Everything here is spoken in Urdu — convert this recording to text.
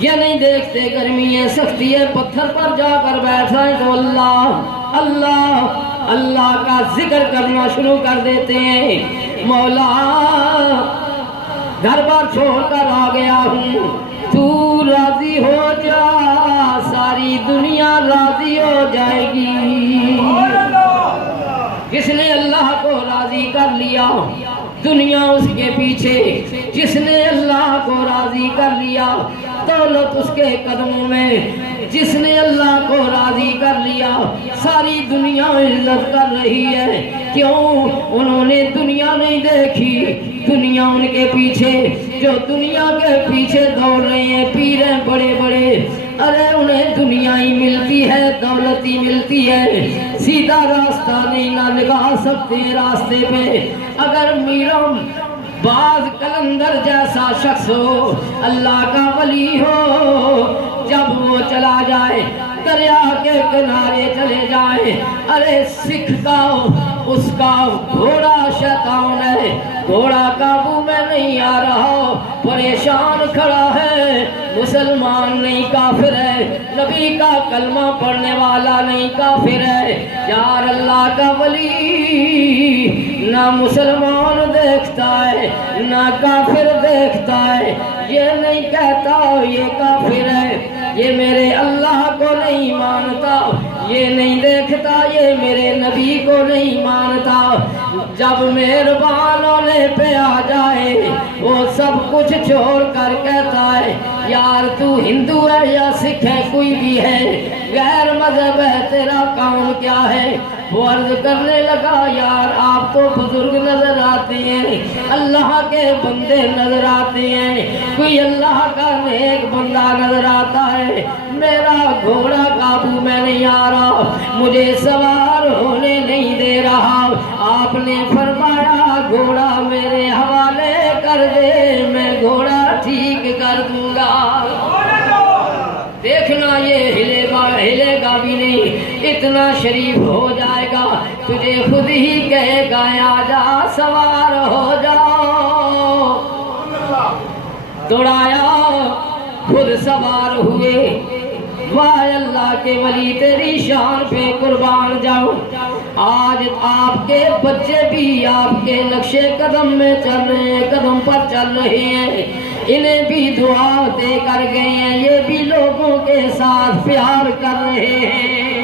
یہ نہیں دیکھتے گرمی ہے سختی ہے پتھر پر جا کر بیٹھ رہے تو اللہ اللہ اللہ کا ذکر کرنا شروع کر دیتے ہیں۔ مولا گھر بار چھوڑ کر آ گیا ہوں، تو راضی ہو جا ساری دنیا راضی ہو جائے گی۔ جس نے اللہ کو راضی کر لیا دنیا اس کے پیچھے، جس نے اللہ کو راضی کر لیا دولت اس کے قدموں میں، جس نے اللہ کو راضی کر لیا ساری دنیا عزت کر رہی ہے۔ کیوں؟ انہوں نے دنیا نہیں دیکھی، دنیا ان کے پیچھے، جو دنیا کے پیچھے دوڑ رہے ہیں پیر ہیں بڑے بڑے، ارے انہیں دنیا ہی ملتی ہے دولت ہی ملتی ہے، سیدھا راستہ نہیں نہ لگا سکتے راستے پہ۔ اگر میرم باز کلندر جیسا شخص ہو، اللہ کا ولی ہو، جب وہ چلا جائے دریا کے کنارے چلے جائے، ارے سکھ کا اس کا گھوڑا شیطان ہے، گھوڑا قابو میں نہیں آ رہا، پریشان کھڑا ہے، مسلمان نہیں کافر ہے، نبی کا کلمہ پڑھنے والا نہیں کافر ہے۔ یار اللہ کا ولی نہ مسلمان دیکھتا ہے نہ کافر دیکھتا ہے، یہ نہیں کہتا یہ کافر ہے، یہ میرے اللہ کو نہیں مانتا، یہ نہیں دیکھتا یہ میرے نبی کو نہیں مانتا۔ جب مہربان ہونے پہ آ جائے وہ سب کچھ چھوڑ کر کہتا ہے یار تو ہندو ہے یا سکھ ہے کوئی بھی ہے، غیر مذہب ہے تیرا کام کیا ہے؟ وہ عرض کرنے لگا یار آپ تو بزرگ نظر آتے ہیں، اللہ کے بندے نظر آتے ہیں، کوئی اللہ کا نیک بندہ نظر آتا ہے، میرا گھوڑا قابو میں نہیں آ رہا، مجھے سوار ہونے نہیں دے رہا۔ آپ نے فرمایا گھوڑا میرے حوالے کر دے، میں گھوڑا ٹھیک کر دوں گا۔ دیکھنا یہ ہلے گا بھی نہیں، اتنا شریف ہو جائے گا تجھے خود ہی کہے گا آجا سوار ہو جاؤ۔ دوڑایا خود سوار ہوئے، واہ اللہ کے ولی تیری شان پہ قربان جاؤ۔ آج آپ کے بچے بھی آپ کے نقشے قدم میں چل رہے ہیں، قدم پر چل رہے ہیں، انہیں بھی دعا دے کر گئے ہیں، یہ بھی لوگوں کے ساتھ پیار کر رہے ہیں۔